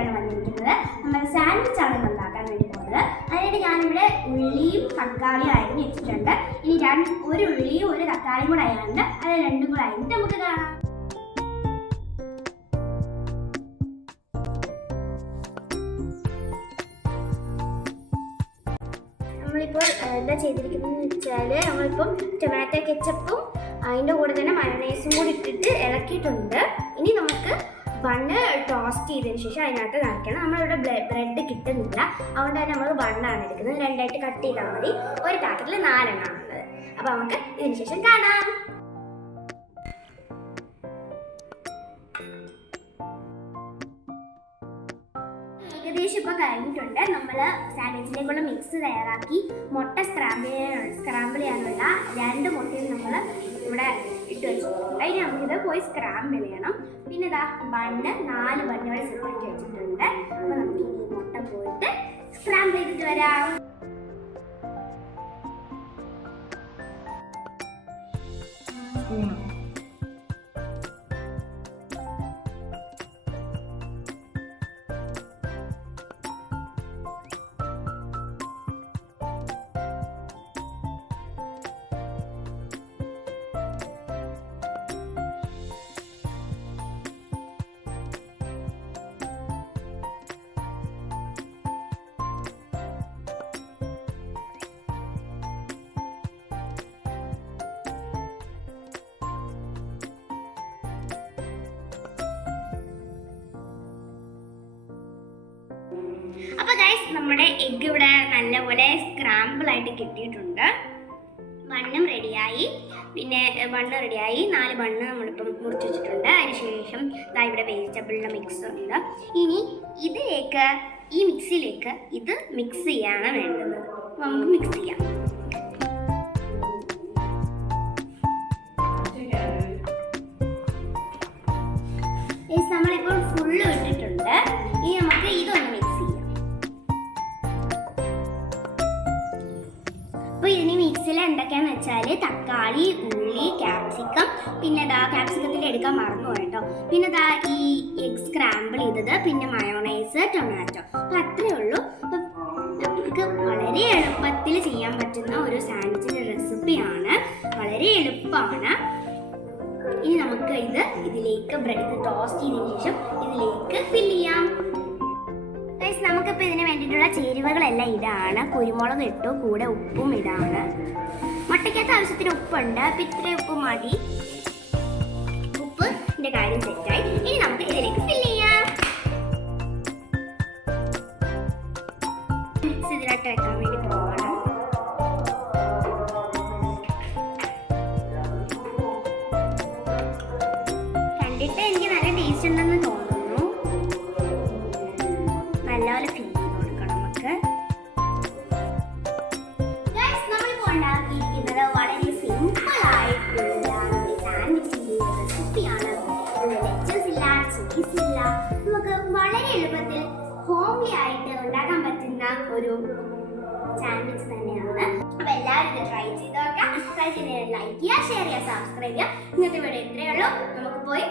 ആയിട്ടാണ് വന്നിരിക്കുന്നത്. നമ്മൾ സാൻഡ്വിച്ച് ആണ് ഉണ്ടാക്കാൻ വേണ്ടി പോകുന്നത്. അതിനായിട്ട് ഞാനിവിടെ ഉള്ളിയും തക്കാളിയും അരിഞ്ഞ് വെച്ചിട്ടുണ്ട്. ഇനി ഒരു ഉള്ളിയും ഒരു തക്കാളിയും കൂടെ ആയതുകൊണ്ട് അത് രണ്ടും കൂടെ ആയിട്ട് നമുക്ക് കാണാം. നമ്മളിപ്പോൾ എന്താ ചെയ്തിരിക്കുന്നതെന്ന് വെച്ചാൽ നമ്മളിപ്പം ടൊമാറ്റോ കെച്ചപ്പും അതിൻ്റെ കൂടെ തന്നെ മയണൈസും കൂടി ഇട്ടിട്ട് ഇളക്കിയിട്ടുണ്ട്. ഇനി നമുക്ക് ബണ്ണ് ടോസ്റ്റ് ചെയ്തതിന് ശേഷം അതിനകത്ത് നിറയ്ക്കണം. നമ്മളിവിടെ ബ്രെഡ് കിട്ടുന്നില്ല, അതുകൊണ്ട് തന്നെ നമ്മൾ ബണ്ണാണ് എടുക്കുന്നത്. രണ്ടായിട്ട് കട്ട് ചെയ്താൽ മതി. ഒരു പാക്കറ്റിൽ 4 എണ്ണമാണുള്ളത്. അപ്പോൾ നമുക്ക് ഇതിന് ശേഷം കാണാം. ഏകദേശം ഇപ്പോൾ കഴിഞ്ഞിട്ടുണ്ട്. നമ്മൾ സാൻഡ്വിച്ചിലേക്കുള്ള മിക്സ് തയ്യാറാക്കി മുട്ട സ്ക്രാമ്പിൾ ചെയ്യാനുള്ള 2 മുട്ടയും നമ്മൾ ഇവിടെ ഇട്ട് വെച്ചിട്ടുണ്ട്. ഇനി നമുക്കിത് പോയി സ്ക്രാമ്പിൾ ചെയ്യണം. പിന്നെ ഇതാ 4 ബണ്ണുകൾ സെപ്പറേറ്റ് വെച്ചിട്ടുണ്ട്. അപ്പോൾ നമുക്ക് ഈ മുട്ട പോയിട്ട് സ്ക്രാമ്പിൾ ചെയ്തിട്ട് വരാം. അപ്പോൾ ഗൈസ്, നമ്മുടെ എഗ്ഗ് ഇവിടെ നല്ലപോലെ സ്ക്രാമ്പിളായിട്ട് കിട്ടിയിട്ടുണ്ട്. ബണ്ണും റെഡിയായി. പിന്നെ ബണ്ണ് റെഡിയായി. 4 ബണ്ണ് നമ്മളിപ്പം മുറിച്ച് വെച്ചിട്ടുണ്ട്. അതിനുശേഷം ഇതാ ഇവിടെ വെജിറ്റബിളിൻ്റെ മിക്സ് ഉണ്ട്. ഇനി ഈ മിക്സിയിലേക്ക് ഇത് മിക്സ് ചെയ്യാണ് വേണ്ടത്. നമുക്ക് മിക്സ് ചെയ്യാം. നമ്മളിപ്പോൾ ഫുള്ള് ഇട്ടിട്ടുണ്ട്. ഇനി നമുക്ക് ഇതൊന്ന് മിക്സ് ചെയ്യാം. അപ്പോൾ ഇതിന് മിക്സിൽ എന്തൊക്കെയാണെന്ന് വെച്ചാൽ തക്കാളി, ഉള്ളി, ക്യാപ്സിക്കം, പിന്നെ ക്യാപ്സിക്കത്തിൽ എടുക്കാൻ മറന്നു കേട്ടോ. പിന്നെ ഈ എഗ് സ്ക്രാമ്പിൾ ചെയ്തത്, പിന്നെ മയോണൈസ്, ടൊമാറ്റോ. അപ്പോൾ അത്രയേ ഉള്ളൂ. അപ്പോൾ നമുക്ക് വളരെ എളുപ്പത്തിൽ ചെയ്യാൻ പറ്റുന്ന ഒരു സാൻഡ്വിച്ചിൻ്റെ റെസിപ്പിയാണ്. വളരെ എളുപ്പമാണ്. ഇനി നമുക്ക് ഇതിലേക്ക് ബ്രെഡ് ടോസ്റ്റ് ചെയ്തതിന് ശേഷം ഇതിലേക്ക് ഫില്ല് ചെയ്യാം. നമുക്കിപ്പോൾ ഇതിന് വേണ്ടിയിട്ടുള്ള ചേരുവകളെല്ലാം ഇതാണ്. കുരുമുളക് ഇട്ടു, കൂടെ ഉപ്പും ഇതാണ്. മുട്ടയ്ക്കകത്ത് ആവശ്യത്തിന് ഉപ്പുണ്ട്. അപ്പം ഇത്രയും ഉപ്പ് മതി. ഉപ്പിൻ്റെ കാര്യം സെറ്റായി. ഇനി നമുക്ക് ഇതിലേക്ക് ഫില്ല് ചെയ്യാം. മിക്സ് ഇതിലോട്ട് വെക്കാൻ വേണ്ടി പോകണം. കണ്ടിട്ട് എനിക്ക് നല്ല ടേസ്റ്റ് ഉണ്ടെന്ന് തോന്നുന്നു. നല്ലപോലെ ഫില്ല് ചെയ്ത് കൊടുക്കണം നമുക്ക്. നമ്മളിപ്പോൾ ഉണ്ടാക്കിയിരിക്കുന്നത് വളരെ സിമ്പിൾ ആയിട്ടുള്ള സാൻഡ്വിച്ചിൻ്റെ റെസിപ്പിയാണ്. ലെച്ചസ് ഇല്ല, ചീസ് ഇല്ല. നമുക്ക് വളരെ എളുപ്പത്തിൽ ഹോംലി ആയിട്ട് ഉണ്ടാക്കാൻ പറ്റുന്ന ഒരു സാൻഡ്വിച്ച് തന്നെയാണ്. അപ്പോൾ എല്ലാവരും ഇത് ട്രൈ ചെയ്ത് നോക്കാം. ട്രൈ ചെയ്ത് ലൈക്ക് ചെയ്യുക, ഷെയർ ചെയ്യുക, സബ്സ്ക്രൈബ് ചെയ്യുക. ഇന്നത്തെ വീഡിയോ ഇത്രയേ ഉള്ളൂ. നമുക്ക് പോയി